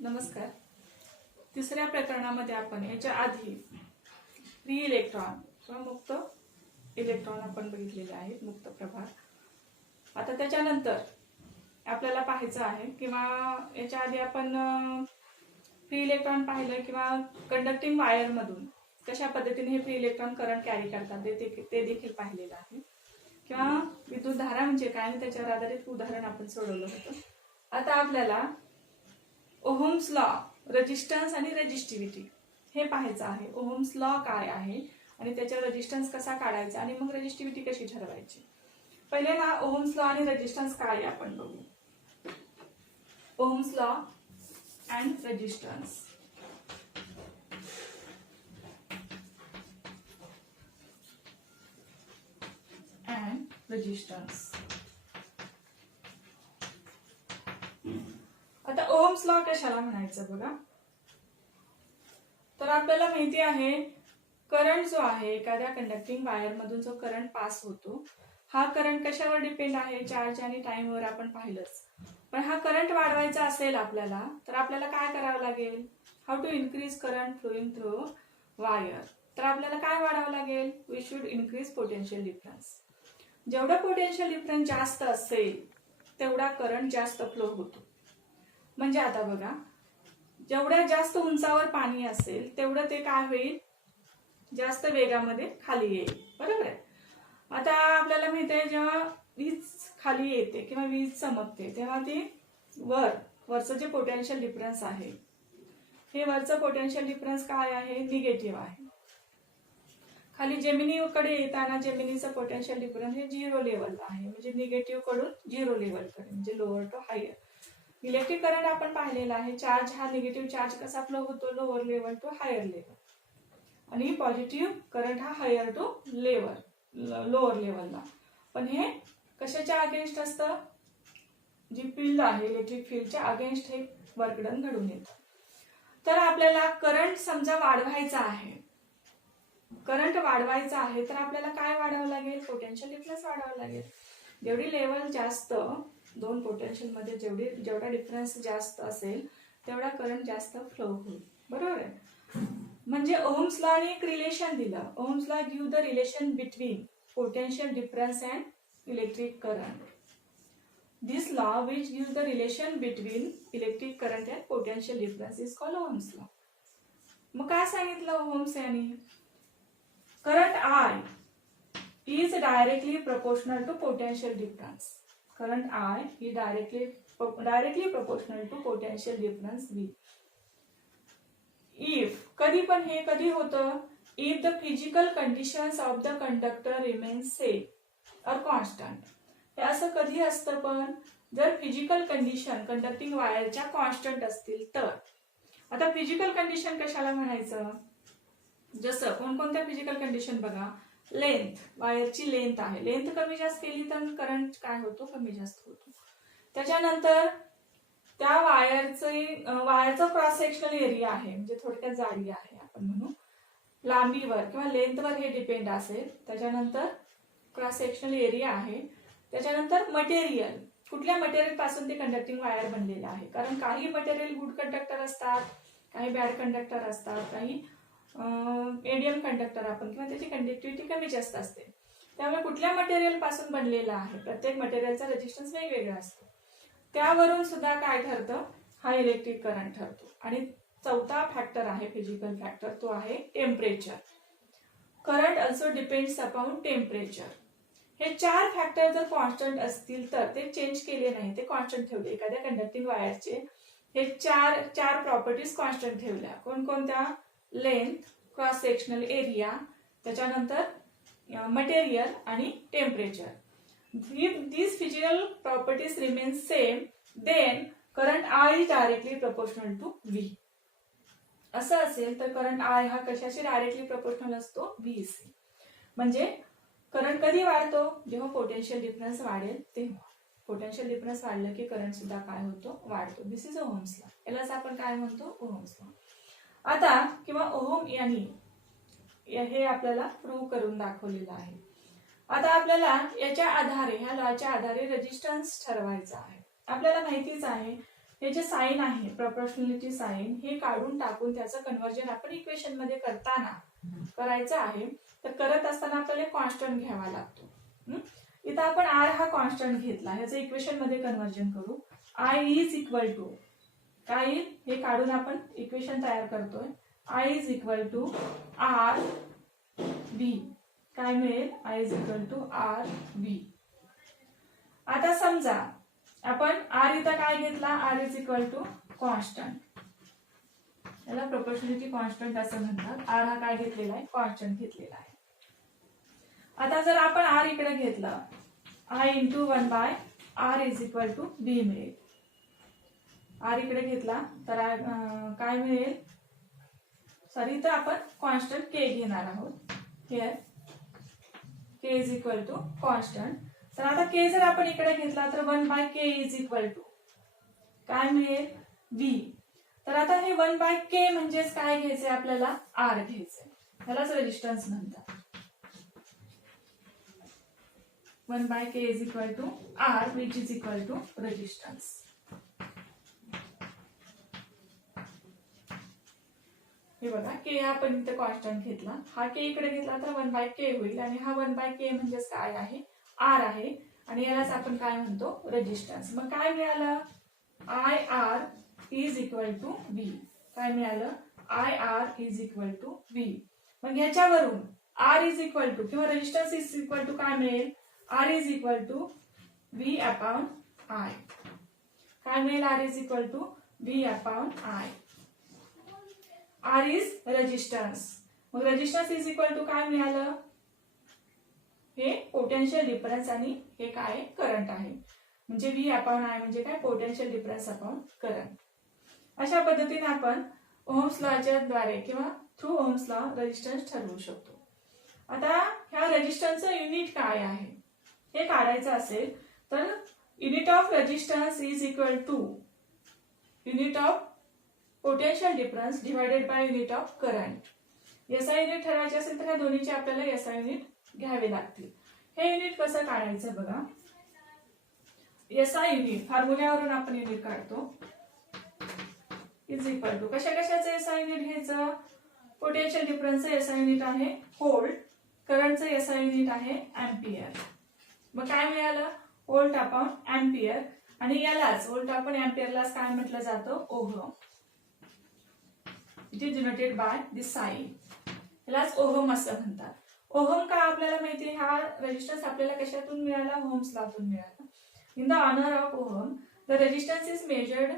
नमस्कार. तिसऱ्या प्रकरणामध्ये आपण याच्या आधी फ्री इलेक्ट्रॉन किंवा मुक्त इलेक्ट्रॉन आपण बघितलेले आहेत, मुक्त प्रभार. आता त्याच्यानंतर आपल्याला पाहायचं आहे किंवा याच्या आधी आपण फ्री इलेक्ट्रॉन पाहिलं किंवा कंडक्टिंग वायर मधून कशा पद्धतीने हे फ्री इलेक्ट्रॉन करंट कॅरी करतात ते देखील पाहिलेलं आहे. किंवा विद्युतधारा म्हणजे काय आणि त्याच्यावर आधारित उदाहरण आपण सोडवलं होतं. आता आपल्याला ओहम्स लॉ, रेजिस्टन्स आणि रेजिस्टिव्हिटी हे पाहायचं आहे. ओहम्स लॉ काय आहे आणि त्याचा रेजिस्टन्स कसा काढायचा आणि मग रेजिस्टिव्हिटी कशी ठरवायची. पहिले ना ओहम्स लॉ आणि रेजिस्टन्स काय आपण बघू. Ohm's law and resistance. Resistance. आता ओहम्स लॉ कशाला म्हणायचं बघा. तर आपल्याला माहिती आहे करंट जो आहे एखाद्या कंडक्टिंग वायर मधून जो करंट पास होतो हा करंट कशावर डिपेंड आहे, चार्ज आणि टाइम वर आपण पाहिलंच. पण हा करंट वाढवायचा असेल आपल्याला तर आपल्याला काय करावं लागेल. How to increase current flowing through wire. तर आपल्याला काय वाढवावं लागेल. We should increase potential difference. जेवढा पोटेन्शियल डिफरन्स जास्त असेल तेवढा करंट जास्त फ्लो होतो. म्हणजे आता बघा जेवढ्या जास्त उंचावर पाणी असेल तेवढं ते काय होईल, जास्त वेगामध्ये खाली येईल. बरोबर आहे. आता आपल्याला माहिती आहे जेव्हा वीज खाली येते किंवा वीज चमकते तेव्हा ती वरचं जे पोटेन्शियल डिफरन्स आहे हे वरचं पोटेन्शियल डिफरन्स काय आहे, निगेटिव्ह आहे. खाली जमिनीकडे येताना जमिनीचं पोटेन्शियल डिफरन्स हे 0 लेवलला आहे. म्हणजे निगेटिव्ह कडून 0 लेवलकडे म्हणजे lower to higher. Electric current आपण पाहिलेला आहे. चार्ज हा निगेटिव्ह चार्ज कसा फ्लो होतो, lower level to higher level. आणि पॉझिटिव्ह करंट हा हायर टू लोअर लेवलला. पण हे कशाच्या अगेन्स्ट असतं, जी फील्ड आहे इलेक्ट्रिक फील्डच्या अगेन्स्ट हे वर्कडन घडून येतं. तर आपल्याला करंट समजा वाढवायचा आहे, करंट वाढवायचा आहे तर आपल्याला काय वाढवावं लागेल, पोटेन्शियल डिफरन्स वाढवावं लागेल. जेवढी लेवल जास्त, दोन पोटेन्शियल मध्ये जेवढा डिफरन्स जास्त असेल तेवढा करंट जास्त फ्लो होईल. बरोबर आहे. म्हणजे ओहम्स लॉ ने एक रिलेशन दिलं. Ohm's law give the relation between potential difference and electric current. This law which give the relation between electric current and potential difference is called Ohm's law. मग काय सांगितलं ओहम्स यांनी, current I is directly proportional to potential difference. Current I is directly proportional to potential difference V. If कधी पण हे कधी होतं, if the physical conditions of the conductor remain same or constant. हे असं कधी असतं पण जर फिजिकल कंडिशन कंडक्टिंग वायरच्या कॉन्स्टंट असतील तर. आता फिजिकल कंडिशन कशाला म्हणायचं, जसं कोणकोणत्या फिजिकल कंडिशन बघा. लेंथ, वायरची लेंथ आहे, लेंथ कमी जास्त केली तर करंट काय होतो, कमी जास्त होतो. त्याच्यानंतर त्या वायरचा क्रॉस सेक्शनल एरिया आहे, म्हणजे थोडक्यात जाडी आहे आपण म्हणू, लांबीवर किंवा लेंथवर हे डिपेंड असेल. त्याच्यानंतर क्रॉस सेक्शनल एरिया आहे. त्याच्यानंतर मटेरियल, कुठल्या मटेरियल पासून ते कंडक्टिंग वायर बनलेलं आहे. कारण काही मटेरियल गुड कंडक्टर असतात, काही बॅड कंडक्टर असतात, काही मीडियम कंडक्टर आपण किंवा त्याची कंडक्टिव्हिटी कमी जास्त असते. त्यामुळे कुठल्या मटेरियल पासून बनलेला आहे, प्रत्येक मटेरियलचा रेजिस्टन्स वेगवेगळा असतो. त्यावरून सुद्धा काय ठरतं, हा इलेक्ट्रिक करंट ठरतो. आणि चौथा फॅक्टर आहे फिजिकल फॅक्टर, तो आहे temperature. Current also depends upon temperature. हे चार फॅक्टर जर कॉन्स्टंट असतील तर ते चेंज केले नाही, ते कॉन्स्टंट ठेवले. एखाद्या कंडक्टिंग वायरचे हे चार प्रॉपर्टीज कॉन्स्टंट ठेवल्या. कोणकोणत्या, लेंथ, क्रॉस सेक्शनल एरिया, त्याच्यानंतर मटेरियल आणि temperature. If these physical properties remain same, then current I is directly proportional to V. असं असेल तर करंट I हा कशाशी डायरेक्टली प्रोपोर्शनल असतो, VC. म्हणजे करंट कधी वाढतो, जेव्हा पोटेन्शियल डिफरन्स वाढेल तेव्हा. पोटेन्शियल डिफरन्स वाढलं की करंट सुद्धा काय होतो, वाढतो. दिस इज ओहम्स लॉ. यालाच आपण काय म्हणतो, ओहम्स लॉ. आता किंवा ओहम यांनी हे आपल्याला प्रूव्ह करून दाखवलेलं आहे. आता आपल्याला याच्या आधारे, ह्या लॉच्या आधारे रेजिस्टन्स ठरवायचा आहे. आपल्याला माहितीच आहे हे जे साइन आहे प्रपोर्शनॅलिटी साइन हे काढून टाकून त्याचं कन्व्हर्जन आपण इक्वेशन मध्ये करायचं आहे. तर करत असताना आपल्याला कॉन्स्टंट घ्यावा लागतो. इथं आपण आर हा कॉन्स्टंट घेतला, ह्याचं इक्वेशन मध्ये कन्व्हर्जन करू. आय इज इक्वल टू काय हे काढून आपण इक्वेशन तयार करतोय. I is equal to R V. काय मिळेल? I is equal to R V. आता समजा आपण आर इथं काय घेतला, R is equal to constant, याला प्रोपोर्शनॅलिटी कॉन्स्टंट असं म्हणतात. आर हा काय घेतलेला आहे? कॉन्स्टंट घेतलेला आहे. आता जर आपण आर इकडे घेतलं, I into 1 by R is equal to B मिळेल. आर इकडे घेतला तर काय मिळेल? सॉरी, तर आपण कॉन्स्टंट के घेणार आहोत. Here K is equal to constant. तर आता के जर आपण इकडे घेतला तर 1 by K is equal to काय मिळेल? व्ही. तर आता हे 1 बाय के म्हणजेच काय घ्यायचंय आपल्याला? आर घ्यायचंय. त्यालाच रेजिस्टन्स म्हणतात. 1 by K is equal to R which is equal to resistance. हे बघा, के हा आपण इथे कॉन्स्टंट घेतला, हा के इकडे घेतला तर 1 बाय के होईल. आणि हा 1 बाय के म्हणजेच काय आहे? आर आहे. आणि यालाच आपण काय म्हणतो? रेजिस्टन्स. मग काय मिळालं? I R is equal to V. काय मिळालं? I R is equal to V. मग याच्यावरून आर इज इक्वल टू किंवा रेजिस्टन्स इज इक्वल टू काय मिळेल? R is equal to V upon I. काय मिळेल? R is equal to V upon I. R is resistance. मग resistance is equal to काय मिळालं? हे पोटेन्शियल डिफरन्स आणि हे काय? करंट आहे. म्हणजे व्ही अपॉन आय म्हणजे काय? Potential difference upon current. अशा पद्धतीने आपण ओहम्स लॉच्या द्वारे किंवा थ्रू ओहम्स लॉ रेजिस्टन्स ठरवू शकतो. आता ह्या रेजिस्टन्सचं युनिट काय आहे हे काढायचं असेल तर unit of resistance is equal to unit of potential difference divided by unit of current. SI unit ठरवायचे असेल तर ह्या दोन्हीचे आपल्याला एसआय युनिट घ्यावे लागतील. हे युनिट कसं काढायचं बघा. एसआय युनिट फॉर्म्युल्यावरून आपण युनिट काढतो. इज इक्वल टू कशाचं एसआय युनिट घ्यायचं? पोटेन्शियल डिफरन्सचं एसआय युनिट आहे व्होल्ट, करंटचं एसआय युनिट आहे एम्पियर. मग काय मिळालं? Volt upon ampere. आणि यालाच व्होल्ट अपॉन एम्पियरलाच काय म्हटलं जातं? Ohm. It is denoted by this sign. यालाच ओहम असं म्हणतात. ओहम का आपल्याला माहिती? हा रेजिस्टन्स आपल्याला कशातून मिळाला? ओहम्स लॉतून मिळाला. In the honour of Ohm the resistance is measured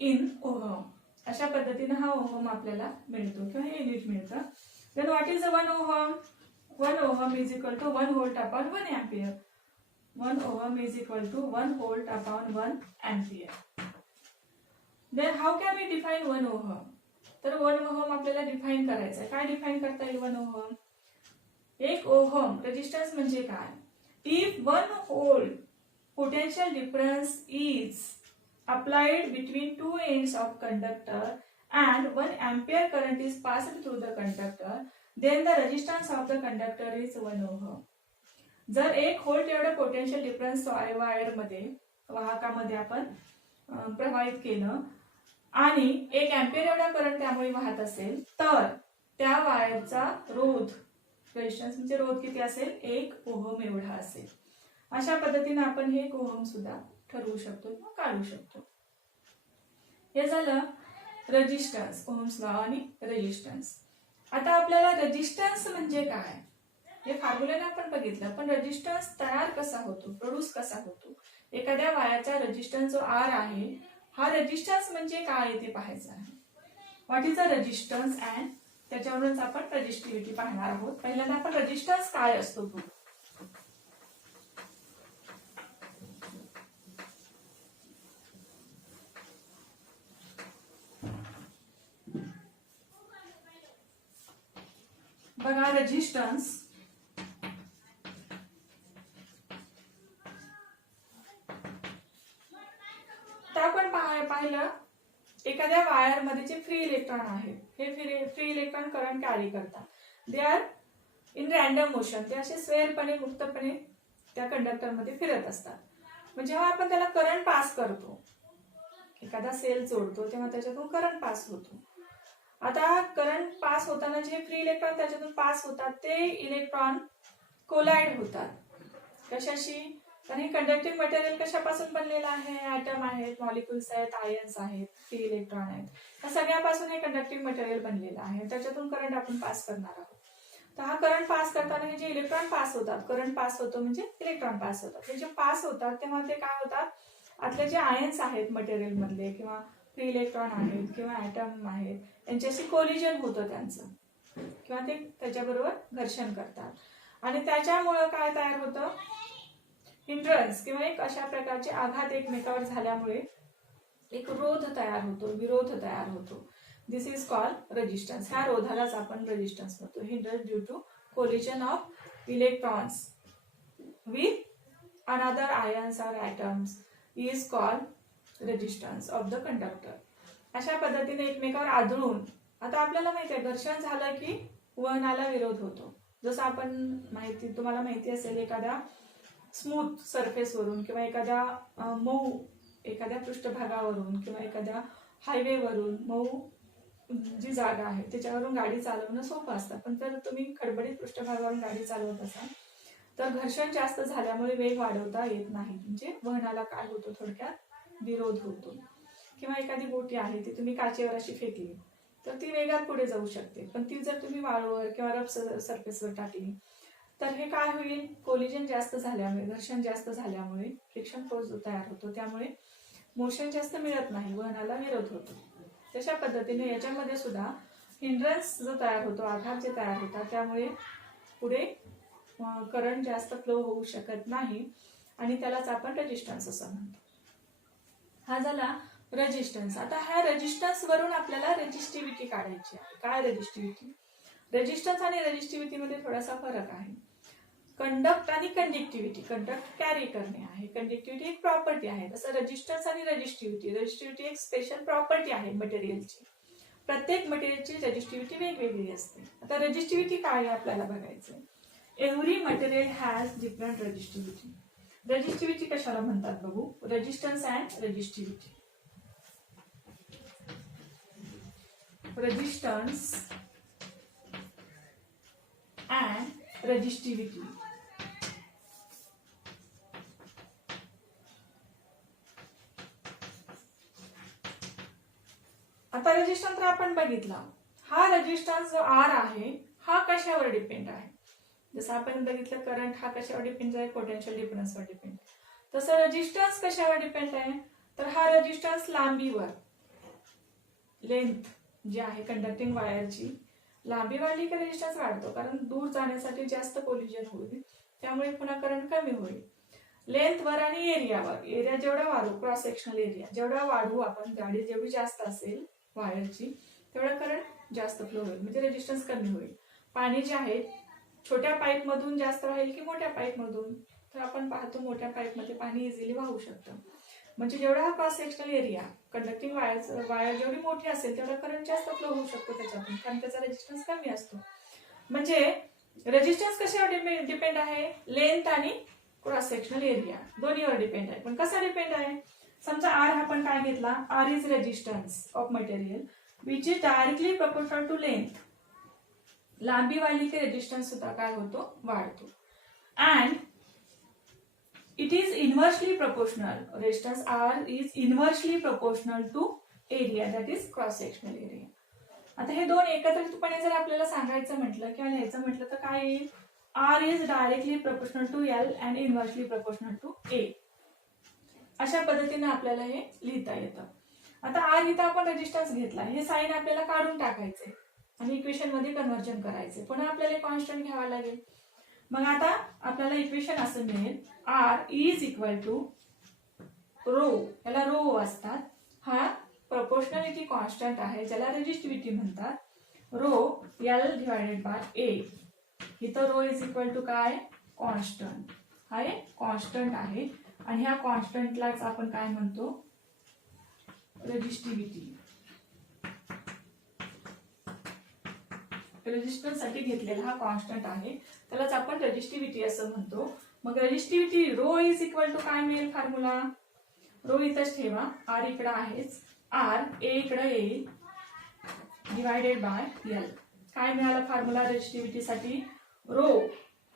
in ohm. अशा पद्धतीने हा ओहम आपल्याला मिळतो किंवा हे युनिट मिळतं. Then what is 1 ohm? 1 ohm is equal to 1 volt upon 1 ampere. 1 ohm is equal to 1 volt upon 1 ampere. Then how can we define 1 ohm? तर 1 ohm आपल्याला डिफाइन करायचं आहे. काय डिफाइन करता येईल 1 ओहम? 1 ओहम रेजिस्टन्स म्हणजे काय? If 1 volt potential difference is applied between two ends of conductor and 1 ampere current is passed through the conductor, then the resistance of the conductor is 1 ohm. जर 1 volt एवढं potential difference wire मध्ये वाहकामध्ये आपण प्रवाहित केलं आणि 1 ampere एवढा current त्यामुळे वाहत असेल तर त्या वायरचा रोध रेजिस्टन्स म्हणजे रोध किती असेल? 1 ओहम एवढा असेल. अशा पद्धतीने आपण हे 1 ओहम सुद्धा ठरवू शकतो किंवा काढू शकतो. हे झालं रेजिस्टन्स, ओहम्स लॉ आणि रेजिस्टन्स. आता आपल्याला रेजिस्टन्स म्हणजे काय हे फॉर्म्युल्याने आपण बघितलं, पण रेजिस्टन्स तयार कसा होतो, प्रोड्यूस कसा होतो? एखाद्या वायरचा रेजिस्टन्स जो आर आहे हा रेजिस्टन्स म्हणजे काय ते पाहायचं आहे. What is a resistance and त्याच्यावरूनच आपण रेजिस्टिव्हिटी पाहणार आहोत. पहिल्यांदा आपण रेजिस्टन्स काय असतो तो बघा. रेजिस्टन्स आपण पाहिलं एखाद्या वायर मध्ये जे फ्री इलेक्ट्रॉन आहेत हे फ्री इलेक्ट्रॉन करंट कॅरी करतात. They are in random motion. ते असे स्वेअरपणे मुक्तपणे त्या कंडक्टर मध्ये फिरत असतात. मग जेव्हा आपण त्याला करंट पास करतो एखादा सेल जोडतो तेव्हा त्याच्यातून करंट पास होतो. आता करंट पास होताना जे फ्री इलेक्ट्रॉन त्याच्यातून पास होतात ते इलेक्ट्रॉन कोलाइड होतात. कशाशी? तर हे कंडक्टिंग मटेरियल कशापासून बनलेलं आहे? ॲटम आहेत, मॉलिक्युल्स आहेत, आयन्स आहेत, फ्री इलेक्ट्रॉन आहेत. या सगळ्यापासून हे कंडक्टिंग मटेरियल बनलेलं आहे. त्याच्यातून करंट आपण पास करणार आहोत. तर हा करंट पास करताना हे जे इलेक्ट्रॉन पास होतात, करंट पास होतो म्हणजे इलेक्ट्रॉन पास होतात. हे जे पास होतात तेव्हा ते काय होतात? आतले जे आयन्स आहेत मटेरियल मधले किंवा फ्री इलेक्ट्रॉन आहेत किंवा ॲटम आहेत यांच्याशी कोलिजन होतं त्यांचं, किंवा ते त्याच्याबरोबर घर्षण करतात. आणि त्याच्यामुळं काय तयार होतं? हिंड्रन्स किंवा एक अशा प्रकारचे आघात एकमेकावर झाल्यामुळे एक रोध तयार होतो, विरोध तयार होतो. This is called resistance. ह्या रोधालाच आपण रेजिस्टन्स म्हणतो. Hindrance due to collision of electrons with another ions or atoms is called resistance of the conductor. अशा पद्धतीने एकमेकावर आदळून, आता आपल्याला माहिती आहे घर्षण झालं की वहनाला विरोध होतो. जसं आपण तुम्हाला माहिती असेल एखाद्या स्मूथ सरफेसवरून किंवा एखाद्या मऊ एखाद्या पृष्ठभागावरून किंवा एखाद्या हायवेवरून मऊ जी जागा आहे त्याच्यावरून गाडी चालवणं सोपं असतं. पण जर तुम्ही खडबडीत पृष्ठभागावरून गाडी चालवत असाल तर घर्षण जास्त झाल्यामुळे वेग वाढवता येत नाही. म्हणजे वहनाला काय होतो? थोडक्यात विरोध होतो. किंवा एखादी गोटी आहे ती तुम्ही काचेवर अशी फेकली तर ती वेगात पुढे जाऊ शकते. पण ती जर तुम्ही वाळूवर किंवा रफ सरफेसवर टाकली तर हे काय होईल? कोलिजन जास्त झाल्यामुळे, घर्षण जास्त झाल्यामुळे फ्रिक्शन फोर्स तयार होतो. त्यामुळे मोशन जास्त मिळत नाही, वहनाला विरोध होतो. तशा पद्धतीने याच्यामध्ये सुद्धा हिंड्रन्स जो तयार होतो, आघात जे तयार होतात, त्यामुळे पुढे करंट जास्त फ्लो होऊ शकत नाही आणि त्यालाच आपण रेजिस्टन्स असं म्हणतो. हा झाला रेजिस्टन्स. आता ह्या रेजिस्टन्स वरून आपल्याला रेजिस्टिव्हिटी काढायची आहे. काय रेजिस्टिव्हिटी? रेजिस्टन्स आणि रेजिस्टिव्हिटी मध्ये थोडासा फरक आहे. कंडक्ट आणि कंडक्टिव्हिटी, कंडक्ट कॅरी करणे आहे, कंडक्टिव्हिटी एक प्रॉपर्टी आहे. तसं रेजिस्टन्स आणि रेजिस्टिव्हिटी एक स्पेशल प्रॉपर्टी आहे मटेरियलची. प्रत्येक मटेरियलची रेजिस्टिव्हिटी वेगवेगळी असते. आता रेजिस्टिव्हिटी काय आहे आपल्याला बघायचं. Every material has different resistivity. Resistivity कशाला म्हणतात बघू. Resistance and resistivity. Resistance and resistivity. आता रेजिस्टन्स आपण बघितला. हा रेजिस्टन्स जो आर आहे हा कशावर डिपेंड आहे? जसं आपण बघितलं करंट हा कशावर डिपेंड आहे? पोटेन्शियल डिफरन्सवर डिपेंड. तसं रेजिस्टन्स कशावर डिपेंड आहे? तर हा रेजिस्टन्स लांबीवर, लेंथ जी आहे कंडक्टिंग वायरची लांबी वाढली की रेजिस्टन्स वाढतो, कारण दूर जाण्यासाठी जास्त कोलिजन होईल त्यामुळे पुन्हा करंट कमी होईल. लेंथवर आणि एरियावर, एरिया जेवढा वाढू, क्रॉस सेक्शनल एरिया जेवढा वाढवू आपण, जाडी जेवढी जास्त असेल वायरची तेवढा करंट जास्त फ्लो होईल, म्हणजे रेजिस्टन्स कमी होईल. पाणी जे आहे छोट्या पाईप मधून जास्त वाहेल की मोठ्या पाईप मधून? तर आपण पाहतो मोठ्या पाईप मध्ये पाणी इझिली वाहू शकतं. म्हणजे जेवढा cross sectional area conducting wire जेवढी मोठी असेल तेवढा करंट जास्त फ्लो होऊ शकतो त्याच्यातून, कारण त्याचा रेजिस्टन्स कमी असतो. म्हणजे रेजिस्टन्स कशावर डिपेंड आहे? लेंथ आणि क्रॉस सेक्शनल एरिया दोन्हीवर डिपेंड आहे. पण कसा डिपेंड आहे? समजा आर आपण काय घेतला, R is resistance of material which is directly proportional to length. लांबी वाढली की रेजिस्टन्स सुद्धा काय होतो? वाढतो. And it is inversely proportional. Resistance R is inversely proportional to area, that is cross sectional area. आता हे दोन एकत्रितपणे जर आपल्याला सांगायचं म्हटलं किंवा लिहायचं म्हटलं तर काय येईल? R is directly proportional to L and inversely proportional to A. अशा पद्धतीने आपल्याला हे लिहिता येतं. आता आर इथं आपण रेजिस्टन्स घेतला, हे साइन आपल्याला काढून टाकायचे आणि इक्वेशन मध्ये कन्व्हर्जन करायचे. पुन्हा आपल्याला कॉन्स्टंट घ्यावा लागेल. मग आता आपल्याला इक्वेशन असं मिळेल, R is equal to rho, याला रो असतात. हा प्रोपोर्शनॅलिटी कॉन्स्टंट आहे ज्याला रेजिस्टिव्हिटी म्हणतात. Rho L divided by A. इथं रो इज इक्वल टू काय? कॉन्स्टंट. हा एक कॉन्स्टंट आहे आणि ह्या कॉन्स्टंटलाच आपण काय म्हणतो? रेजिस्टिव्हिटी. रेजिस्टन्स साठी घेतलेला हा कॉन्स्टंट आहे त्यालाच आपण रेजिस्टिव्हिटी असं म्हणतो. मग resistivity rho is equal to काय मिळेल फॉर्म्युला? रो इथंच ठेवा, आर इकडं आहेच, आर ए इकडं येईल डिवायडेड बाय एल. काय मिळालं फॉर्म्युला रेजिस्टिव्हिटीसाठी? Rho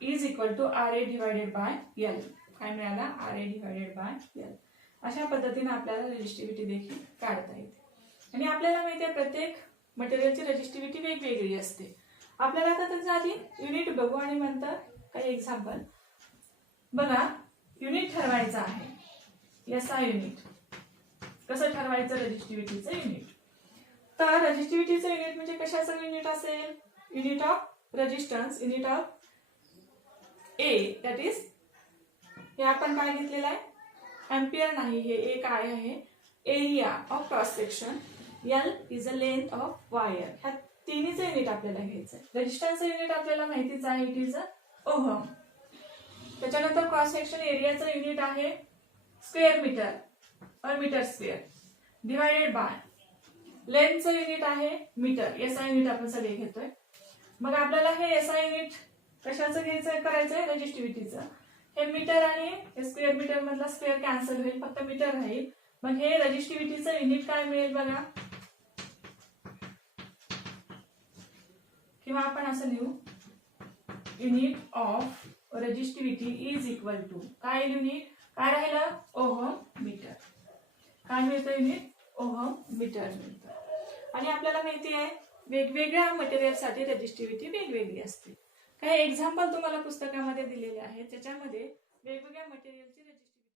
is equal to R A divided by L. काय मिळाला? R A divided by L. अशा पद्धतीने आपल्याला रेजिस्टिव्हिटी देखील काढता येते. आणि आपल्याला माहिती आहे प्रत्येक मटेरियलची रेजिस्टिव्हिटी वेगवेगळी असते. आपल्याला आता त्याचं आधी युनिट बघू आणि नंतर काही एक्झाम्पल बघा. युनिट ठरवायचं आहे, एसआय युनिट. कसं ठरवायचं रेजिस्टिव्हिटीचं युनिट? तर रेजिस्टिव्हिटीचं युनिट म्हणजे कशाचं युनिट असेल? Unit of resistance, unit of A, that is हे आपण काय घेतलेलं आहे? एम्पियर नाही, हे ए काय आहे? Area of cross section. L is a length of wire. ह्या तिन्हीचं युनिट आपल्याला घ्यायचं आहे. रेजिस्टन्सचं युनिट आपल्याला माहितीच आहे, इट इज अ ओहम. त्याच्यानंतर क्रॉस सेक्शन एरियाचं युनिट आहे square metre or metre square divided by लेंथचं युनिट आहे मीटर. एसआय युनिट आपण सगळे घेतोय. मग आपल्याला हे एसआय युनिट कशाचं घ्यायचं करायचंय? रेजिस्टिव्हिटीचं. हे मीटर आणि हे स्क्वेअर मीटर मधला स्क्वेअर कॅन्सल होईल, फक्त मीटर राहील. मग हे रेजिस्टिव्हिटीचं युनिट काय मिळेल बघा, किंवा आपण असं लिहू, unit of resistivity is equal to काय युनिट? काय राहिलं? Ohm metre. काय मिळतं युनिट? ओहम मीटर मिळतं. आणि आपल्याला माहिती आहे वेगवेगळ्या मटेरियलसाठी रेजिस्टिव्हिटी वेगवेगळी असते. काही एक्झाम्पल तुम्हाला पुस्तकामध्ये दिलेले आहेत, त्याच्यामध्ये वेगवेगळ्या मटेरियलची